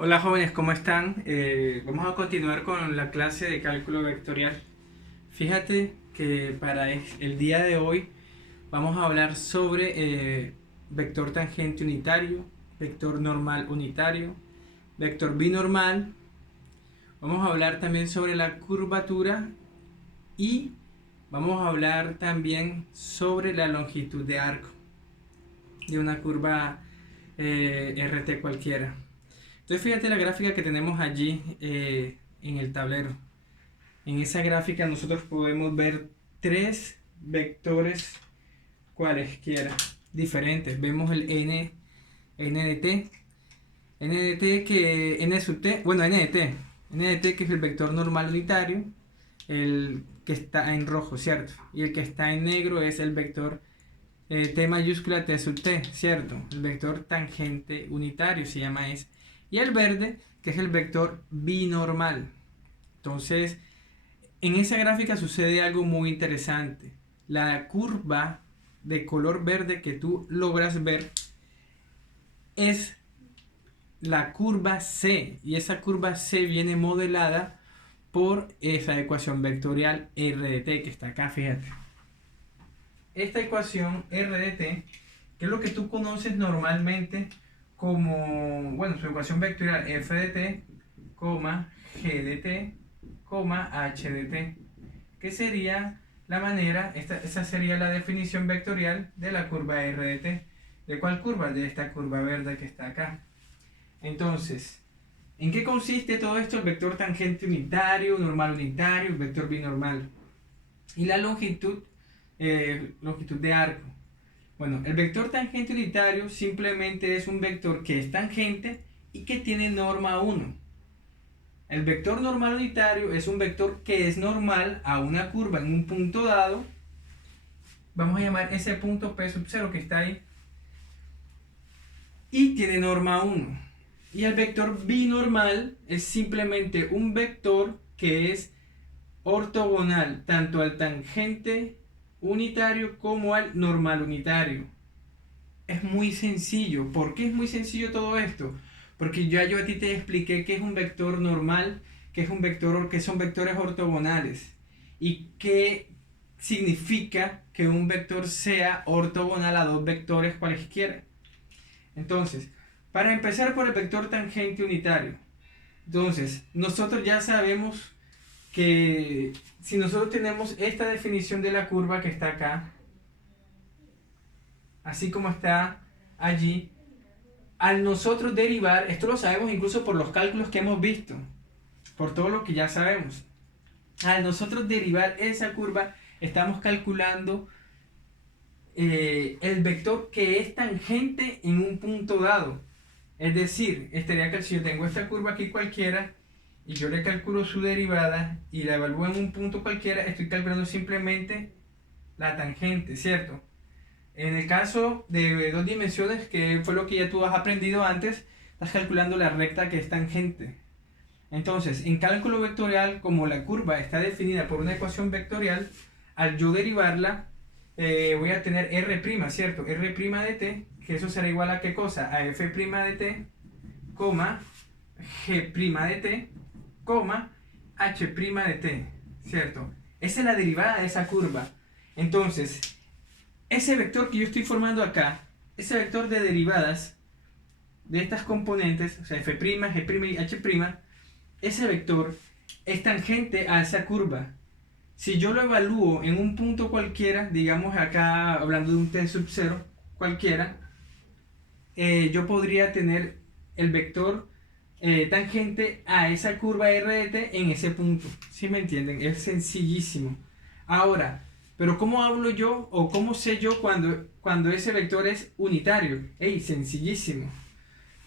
Hola jóvenes, ¿cómo están? Vamos a continuar con la clase de cálculo vectorial. Fíjate que para el día de hoy vamos a hablar sobre vector tangente unitario, vector normal unitario, vector binormal. Vamos a hablar también sobre la curvatura y vamos a hablar también sobre la longitud de arco de una curva RT cualquiera. Entonces fíjate la gráfica que tenemos allí en el tablero. En esa gráfica nosotros podemos ver tres vectores cualesquiera diferentes. Vemos el n de t, n sub t, bueno, n de t que es el vector normal unitario, el que está en rojo, ¿cierto? Y el que está en negro es el vector t mayúscula t sub t, ¿cierto? El vector tangente unitario se llama ese. Y el verde, que es el vector binormal. Entonces, en esa gráfica sucede algo muy interesante. La curva de color verde que tú logras ver es la curva C. Y esa curva C viene modelada por esa ecuación vectorial R de t que está acá, fíjate. Esta ecuación R de t, que es lo que tú conoces normalmente como, bueno, su ecuación vectorial f de t, g de t, h de t, que sería la manera, esa sería la definición vectorial de la curva R de t. ¿De cuál curva? De esta curva verde que está acá. Entonces, ¿en qué consiste todo esto? El vector tangente unitario, normal unitario, el vector binormal. Y la longitud de arco. Bueno, el vector tangente unitario simplemente es un vector que es tangente y que tiene norma 1. El vector normal unitario es un vector que es normal a una curva en un punto dado. Vamos a llamar ese punto P sub 0 que está ahí. Y tiene norma 1. Y el vector binormal es simplemente un vector que es ortogonal tanto al tangente unitario como al normal unitario. Es muy sencillo. ¿Por qué es muy sencillo todo esto? Porque yo a ti te expliqué que es un vector normal, que es un vector, que son vectores ortogonales. ¿Y qué significa que un vector sea ortogonal a dos vectores cualesquiera? Entonces, para empezar por el vector tangente unitario. Entonces, nosotros ya sabemos que si nosotros tenemos esta definición de la curva que está acá, así como está allí, al nosotros derivar, esto lo sabemos incluso por los cálculos que hemos visto, por todo lo que ya sabemos, al nosotros derivar esa curva, estamos calculando el vector que es tangente en un punto dado. Es decir, estaría que si yo tengo esta curva aquí cualquiera y yo le calculo su derivada y la evalúo en un punto cualquiera, estoy calculando simplemente la tangente, ¿cierto? En el caso de dos dimensiones, que fue lo que ya tú has aprendido antes, estás calculando la recta que es tangente. Entonces, en cálculo vectorial, como la curva está definida por una ecuación vectorial, al yo derivarla, voy a tener R', ¿cierto? R' de t, que eso será igual a ¿qué cosa? A f' de t, coma, g' de t, coma, h' de t, ¿cierto? Esa es la derivada de esa curva. Entonces, ese vector que yo estoy formando acá, ese vector de derivadas de estas componentes, o sea, f', g' y h', ese vector es tangente a esa curva. Si yo lo evalúo en un punto cualquiera, digamos acá hablando de un t sub 0 cualquiera, yo podría tener el vector tangente a esa curva r de t en ese punto. ¿Sí me entienden? Es sencillísimo. Ahora, pero ¿cómo hablo yo o cómo sé yo cuando ese vector es unitario? ¡Ey! Sencillísimo.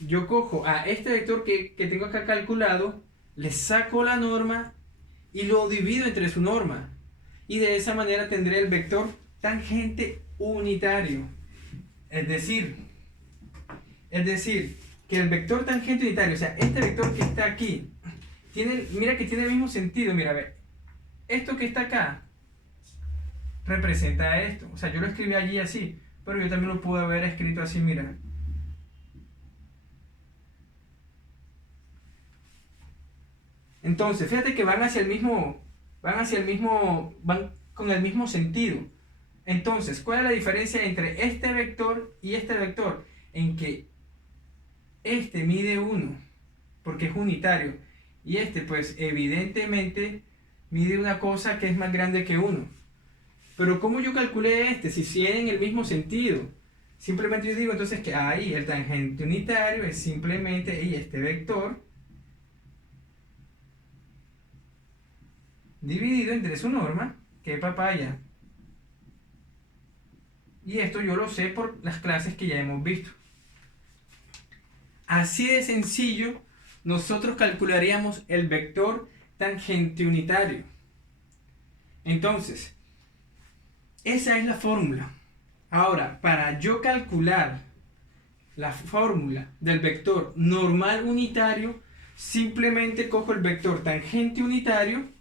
Yo cojo a este vector que tengo acá calculado, le saco la norma y lo divido entre su norma. Y de esa manera tendré el vector tangente unitario. Es decir, que el vector tangente unitario, o sea, este vector que está aquí, mira que tiene el mismo sentido. Mira, a ver, esto que está acá representa esto. O sea, yo lo escribí allí así, pero yo también lo pude haber escrito así, mira. Entonces, fíjate que van con el mismo sentido. Entonces, ¿cuál es la diferencia entre este vector y este vector? En que este mide 1, porque es unitario, y este, pues, evidentemente, mide una cosa que es más grande que 1. Pero ¿cómo yo calculé este? Si tienen el mismo sentido. Simplemente yo digo entonces que ahí el tangente unitario es simplemente y este vector dividido entre su norma, que es papaya. Y esto yo lo sé por las clases que ya hemos visto. Así de sencillo, nosotros calcularíamos el vector tangente unitario. Entonces, esa es la fórmula. Ahora, para yo calcular la fórmula del vector normal unitario, simplemente cojo el vector tangente unitario.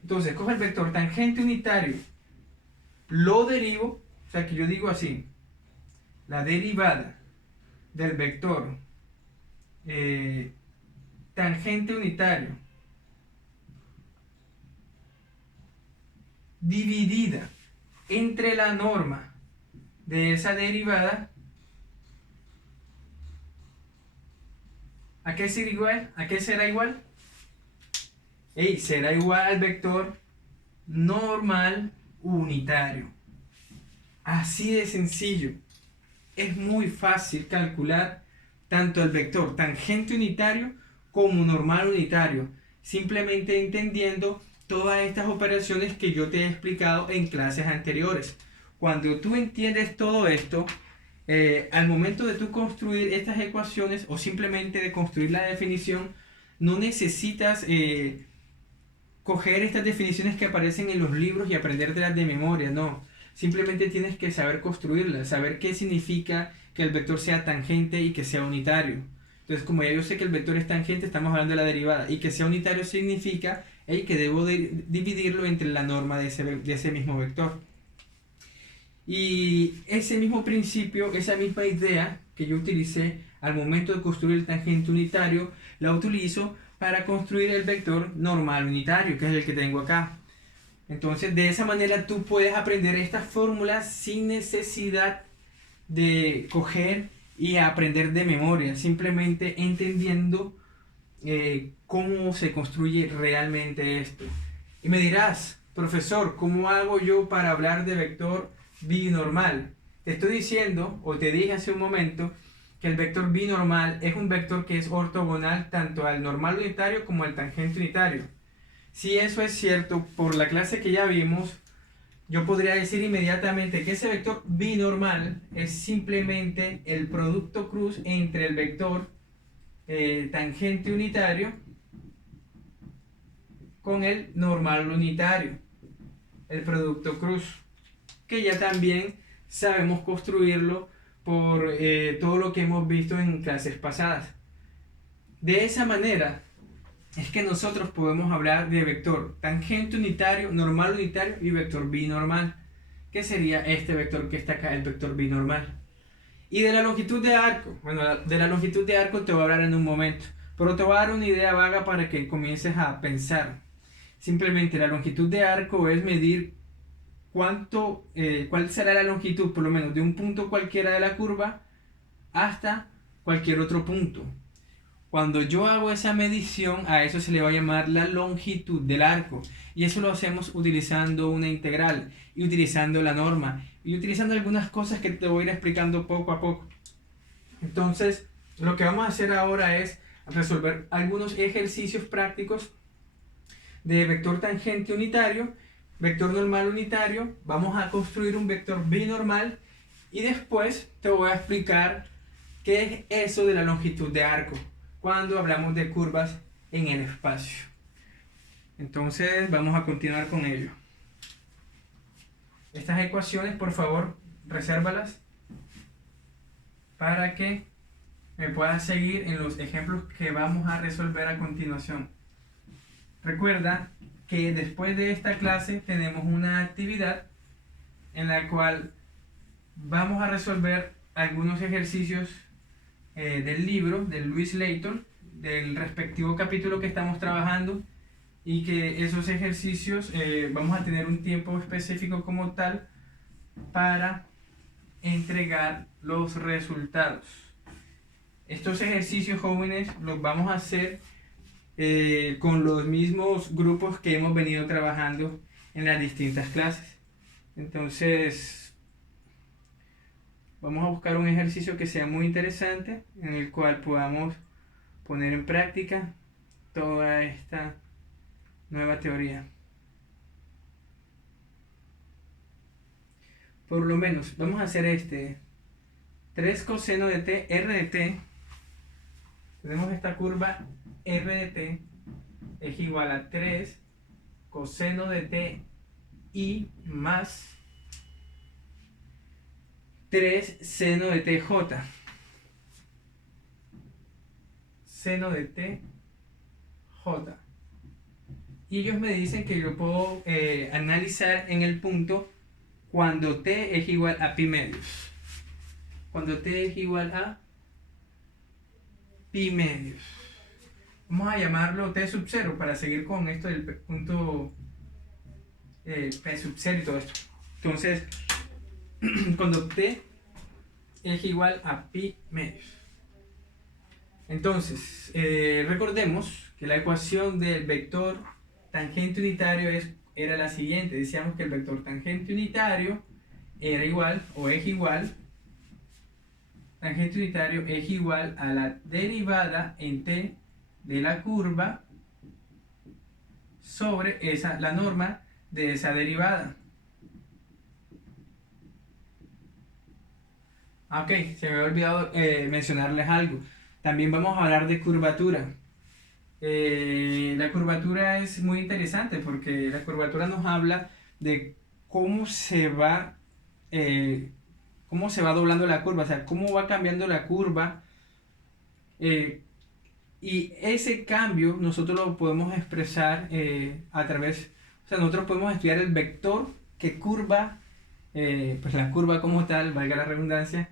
Entonces, cojo el vector tangente unitario, lo derivo, o sea que yo digo así, la derivada del vector tangente unitario dividida entre la norma de esa derivada, ¿a qué será igual? ¿A qué será igual? Será igual al vector normal unitario. Así de sencillo. Es muy fácil calcular tanto el vector tangente unitario como normal unitario, simplemente entendiendo todas estas operaciones que yo te he explicado en clases anteriores. Cuando tú entiendes todo esto, al momento de tú construir estas ecuaciones o simplemente de construir la definición, no necesitas coger estas definiciones que aparecen en los libros y aprendértelas de memoria, no. Simplemente tienes que saber construirlas, saber qué significa que el vector sea tangente y que sea unitario. Entonces, como ya yo sé que el vector es tangente, estamos hablando de la derivada, y que sea unitario significa que debo dividirlo entre la norma de ese mismo vector. Y ese mismo principio, esa misma idea que yo utilicé al momento de construir el tangente unitario, la utilizo para construir el vector normal unitario, que es el que tengo acá. Entonces, de esa manera tú puedes aprender estas fórmulas sin necesidad de coger y aprender de memoria, simplemente entendiendo cómo se construye realmente esto. Y me dirás, profesor, ¿cómo hago yo para hablar de vector binormal? Te estoy diciendo, o te dije hace un momento, que el vector binormal es un vector que es ortogonal tanto al normal unitario como al tangente unitario. Si eso es cierto, por la clase que ya vimos, yo podría decir inmediatamente que ese vector binormal es simplemente el producto cruz entre el vector tangente unitario con el normal unitario, el producto cruz, que ya también sabemos construirlo por todo lo que hemos visto en clases pasadas. De esa manera es que nosotros podemos hablar de vector tangente unitario, normal unitario y vector binormal, que sería este vector que está acá, el vector binormal. Y de la longitud de arco, bueno, de la longitud de arco te voy a hablar en un momento, pero te voy a dar una idea vaga para que comiences a pensar. Simplemente la longitud de arco es medir cuál será la longitud, por lo menos de un punto cualquiera de la curva hasta cualquier otro punto. Cuando yo hago esa medición, a eso se le va a llamar la longitud del arco. Y eso lo hacemos utilizando una integral y utilizando la norma y utilizando algunas cosas que te voy a ir explicando poco a poco. Entonces, lo que vamos a hacer ahora es resolver algunos ejercicios prácticos de vector tangente unitario, vector normal unitario. Vamos a construir un vector binormal y después te voy a explicar qué es eso de la longitud de arco cuando hablamos de curvas en el espacio. Entonces vamos a continuar con ello. Estas ecuaciones, por favor, resérvalas para que me puedas seguir en los ejemplos que vamos a resolver a continuación. Recuerda que después de esta clase tenemos una actividad en la cual vamos a resolver algunos ejercicios del libro de Louis Layton, del respectivo capítulo que estamos trabajando, y que esos ejercicios vamos a tener un tiempo específico como tal para entregar los resultados. Estos ejercicios, jóvenes, los vamos a hacer con los mismos grupos que hemos venido trabajando en las distintas clases. Entonces, vamos a buscar un ejercicio que sea muy interesante, en el cual podamos poner en práctica toda esta nueva teoría. Por lo menos, vamos a hacer 3 coseno de t, r de t. Tenemos esta curva r de t es igual a 3 coseno de t y más 3 seno de tj. Seno de t, j. Y ellos me dicen que yo puedo analizar en el punto cuando t es igual a pi medios. Cuando t es igual a pi medios. Vamos a llamarlo t sub 0 para seguir con esto del punto p sub 0 y todo esto. Entonces, cuando t es igual a pi medios. Entonces, recordemos que la ecuación del vector tangente unitario era la siguiente. Decíamos que el vector tangente unitario era igual, o es igual, tangente unitario es igual a la derivada en t de la curva sobre la norma de esa derivada. Ok, se me había olvidado mencionarles algo. También vamos a hablar de curvatura. La curvatura es muy interesante porque la curvatura nos habla de cómo se va doblando la curva, o sea, cómo va cambiando la curva, y ese cambio nosotros lo podemos expresar a través, o sea, nosotros podemos estudiar el vector que curva, pues la curva como tal, valga la redundancia,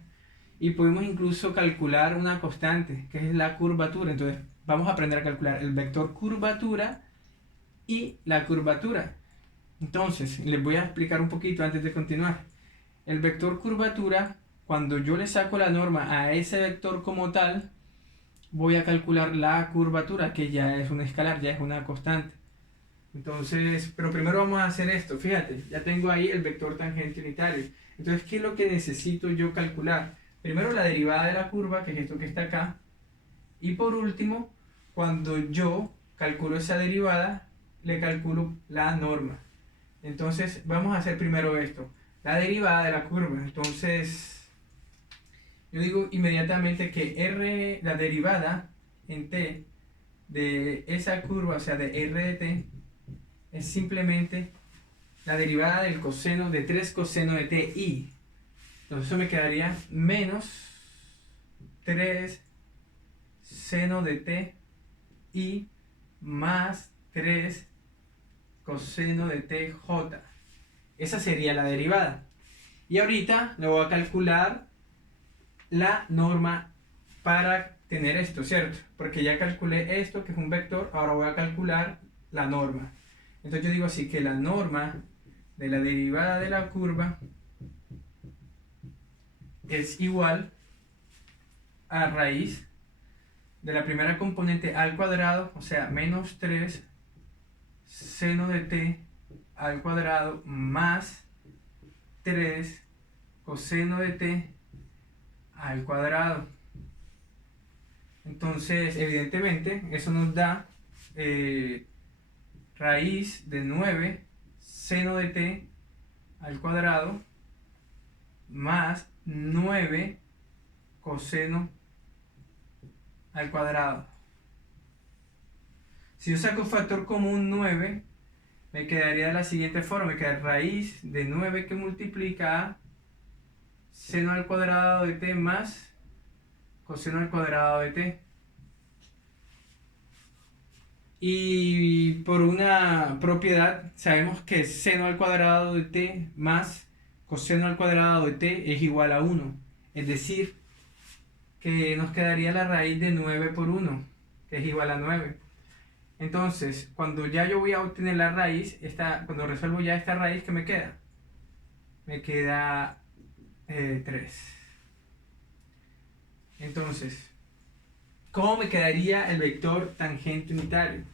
y podemos incluso calcular una constante, que es la curvatura. Entonces vamos a aprender a calcular el vector curvatura y la curvatura. Entonces, les voy a explicar un poquito antes de continuar. El vector curvatura, cuando yo le saco la norma a ese vector como tal, voy a calcular la curvatura, que ya es un escalar, ya es una constante. Entonces, pero primero vamos a hacer esto. Fíjate, ya tengo ahí el vector tangente unitario. Entonces, ¿qué es lo que necesito yo calcular? Primero la derivada de la curva, que es esto que está acá. Y por último, cuando yo calculo esa derivada, le calculo la norma. Entonces, vamos a hacer primero esto, la derivada de la curva. Entonces, yo digo inmediatamente que la derivada en t de esa curva, o sea, de r de t, es simplemente la derivada del coseno de 3 coseno de t i. Entonces eso me quedaría menos 3 seno de t y más 3 coseno de tj. Esa sería la derivada. Y ahorita le voy a calcular la norma para tener esto, ¿cierto? Porque ya calculé esto, que es un vector, ahora voy a calcular la norma. Entonces yo digo así, que la norma de la derivada de la curva es igual a raíz de la primera componente al cuadrado, o sea, menos 3 seno de t al cuadrado más 3 coseno de t al cuadrado. Entonces, evidentemente, eso nos da raíz de 9 seno de t al cuadrado más 9 coseno al cuadrado. Si yo saco factor común 9, me quedaría de la siguiente forma: me queda raíz de 9 que multiplica a seno al cuadrado de t más coseno al cuadrado de t. Y por una propiedad sabemos que seno al cuadrado de t más coseno al cuadrado de t es igual a 1. Es decir, que nos quedaría la raíz de 9 por 1. que es igual a 9. Entonces, cuando ya yo voy a obtener la raíz, cuando resuelvo ya esta raíz, ¿qué me queda? Me queda 3. Entonces, ¿cómo me quedaría el vector tangente unitario?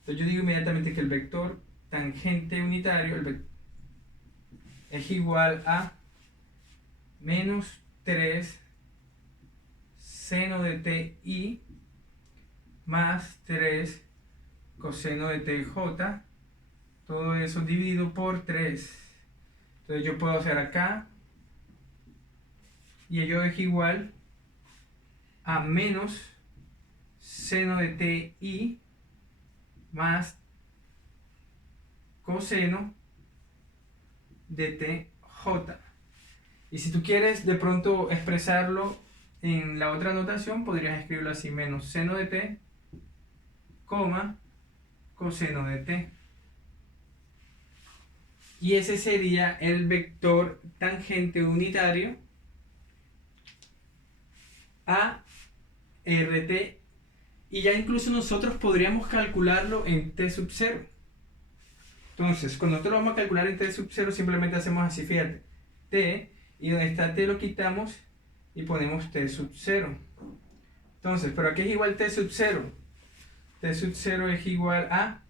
Entonces yo digo inmediatamente que el vector tangente unitario es igual a menos 3 seno de ti más 3 coseno de tj, todo eso dividido por 3. Entonces yo puedo hacer acá, y ello es igual a menos seno de ti más coseno de tj. Y si tú quieres de pronto expresarlo en la otra notación, podrías escribirlo así: menos seno de t, coseno de t. Y ese sería el vector tangente unitario a rt. Y ya incluso nosotros podríamos calcularlo en t sub 0. Entonces, cuando nosotros lo vamos a calcular en t sub 0, simplemente hacemos así, fíjate, t, y donde está t lo quitamos y ponemos t sub 0. Entonces, ¿pero a qué es igual t sub 0? T sub 0 es igual a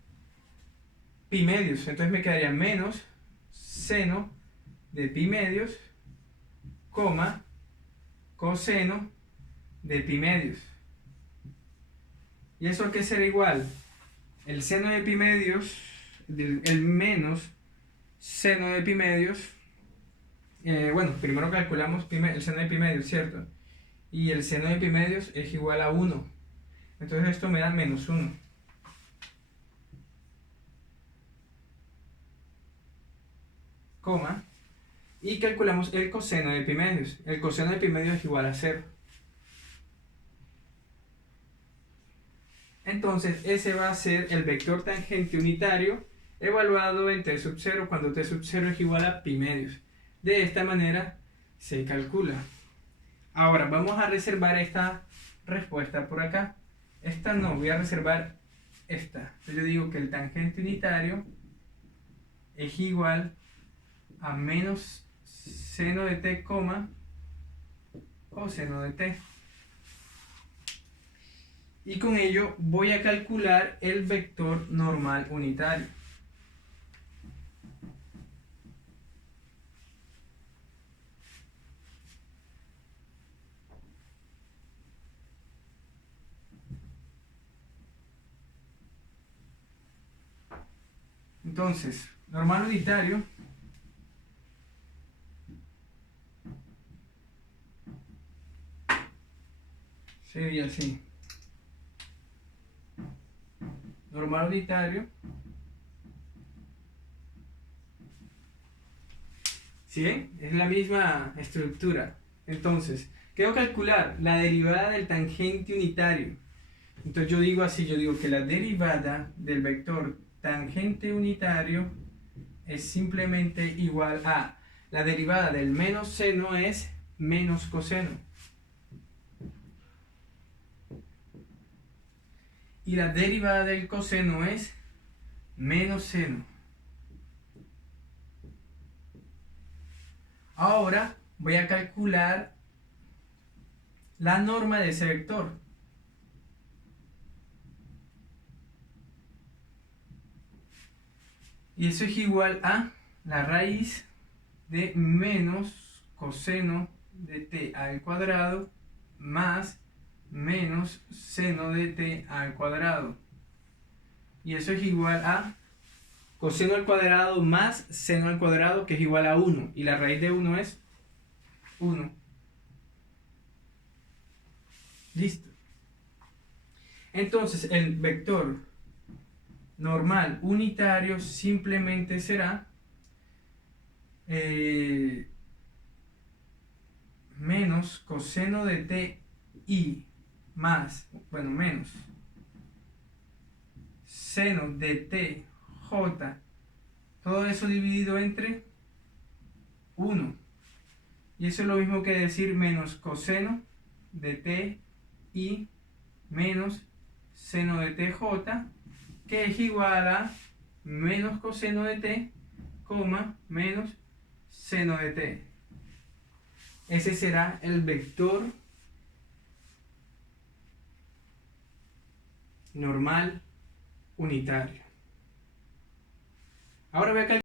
pi medios. Entonces me quedaría menos seno de pi medios, coseno de pi medios. ¿Y eso a qué será igual? El seno de pi medios, el menos seno de pi medios, bueno, primero calculamos el seno de pi medios, ¿cierto? Y el seno de pi medios es igual a 1. Entonces esto me da menos 1. Y calculamos el coseno de pi medios. El coseno de pi medios es igual a 0. Entonces ese va a ser el vector tangente unitario evaluado en t sub 0 cuando t sub 0 es igual a pi medios. De esta manera se calcula. Ahora vamos a reservar esta respuesta por acá. Esta no, voy a reservar esta. Entonces yo digo que el tangente unitario es igual a menos seno de t, coseno de t. Y con ello voy a calcular el vector normal unitario. Entonces, normal unitario sería así. Normal unitario, ¿sí? Es la misma estructura. Entonces, quiero calcular la derivada del tangente unitario. Entonces yo digo así, yo digo que la derivada del vector tangente unitario es simplemente igual a la derivada del menos seno es menos coseno. Y la derivada del coseno es menos seno. Ahora voy a calcular la norma de ese vector. Y eso es igual a la raíz de menos coseno de t al cuadrado más menos seno de t al cuadrado. Y eso es igual a coseno al cuadrado más seno al cuadrado, que es igual a 1. Y la raíz de 1 es 1. Listo. Entonces el vector normal unitario simplemente será menos coseno de t y más, bueno, menos seno de t j, todo eso dividido entre 1. Y eso es lo mismo que decir menos coseno de t y menos seno de tj, que es igual a menos coseno de t, menos seno de t. Ese será el vector normal unitario. Ahora voy a calcular